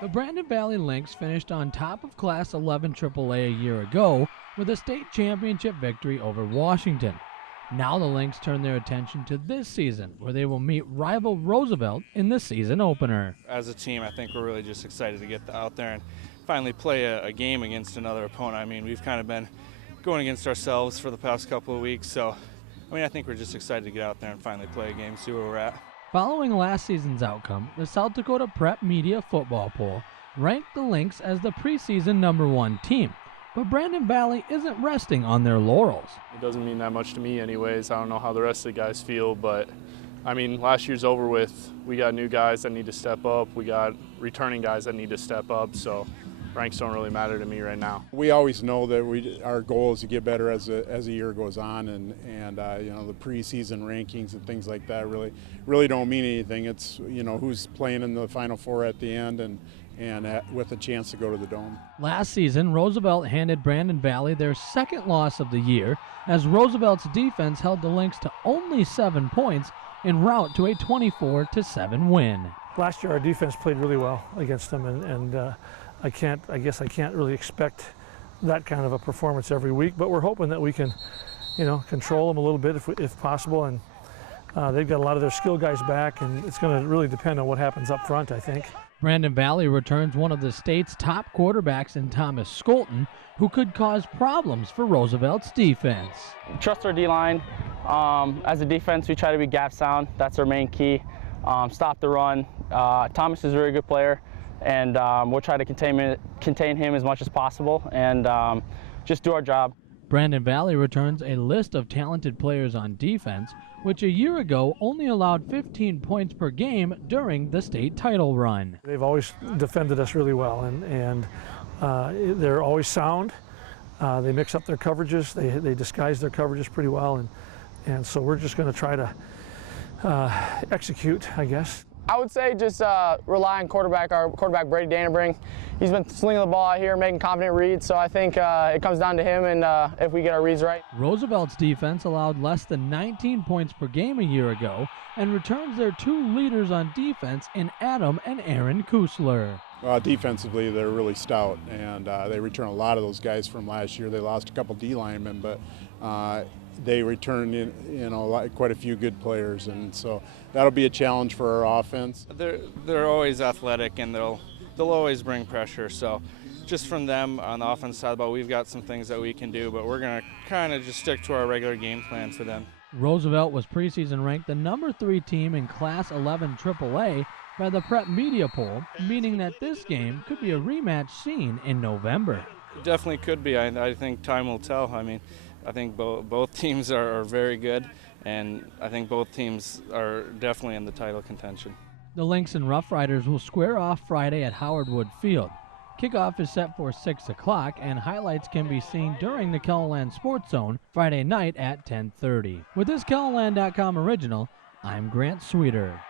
The Brandon Valley Lynx finished on top of Class 11 AAA a year ago with a state championship victory over Washington. Now the Lynx turn their attention to this season, where they will meet rival Roosevelt in the season opener. As a team, I think we're really just excited to get out there and finally play a game against another opponent. I mean, we've kind of been going against ourselves for the past couple of weeks, so I think we're just excited to get out there and finally play a game, see where we're at. Following last season's outcome, the South Dakota Prep Media Football Poll ranked the Lynx as the preseason #1 team. But Brandon Valley isn't resting on their laurels. It doesn't mean that much to me anyways. I don't know how the rest of the guys feel, but I mean, last year's over with. We got new guys that need to step up. We got returning guys that need to step up, so ranks don't really matter to me right now. We always know that our goal is to get better as the year goes on, and the preseason rankings and things like that really don't mean anything. It's who's playing in the Final Four at the end and with a chance to go to the Dome. Last season, Roosevelt handed Brandon Valley their second loss of the year, as Roosevelt's defense held the Lynx to only 7 points en route to a 24-7 win. Last year, our defense played really well against them, and I guess I can't really expect that kind of a performance every week, but we're hoping that we can, control them a little bit if possible, and they've got a lot of their skill guys back, and it's going to really depend on what happens up front, I think. Brandon Valley returns one of the state's top quarterbacks in Thomas Skolton, who could cause problems for Roosevelt's defense. Trust our D-line. As a defense, we try to be gap sound. That's our main key. Stop the run. Thomas is a very good player, and we'll try to contain him as much as possible and just do our job. Brandon Valley returns a list of talented players on defense, which a year ago only allowed 15 points per game during the state title run. They've always defended us really well, and they're always sound. They mix up their coverages. They disguise their coverages pretty well, and so we're just going to try to execute, I guess. I would say just rely on our quarterback Brady Danabring. He's been slinging the ball out here, making confident reads, so I think it comes down to him, and if we get our reads right. Roosevelt's defense allowed less than 19 points per game a year ago and returns their 2 leaders on defense in Adam and Aaron Kusler. Defensively, they're really stout, and they return a lot of those guys from last year. They lost a couple D linemen, but they returned quite a few good players, and so that'll be a challenge for our offense. They're always athletic, and they'll always bring pressure. So just from them on the offense side, we've got some things that we can do, but we're going to kind of just stick to our regular game plan for them. Roosevelt was preseason ranked the #3 team in Class 11 AAA by the Prep Media Poll, meaning that this game could be a rematch seen in November. It definitely could be. I think time will tell. I think both teams are very good, and I think both teams are definitely in the title contention. The Lynx and Rough Riders will square off Friday at Howard Wood Field. Kickoff is set for 6 o'clock, and highlights can be seen during the KELOLAND Sports Zone Friday night at 10:30. With this KELOLAND.com original, I'm Grant Sweeter.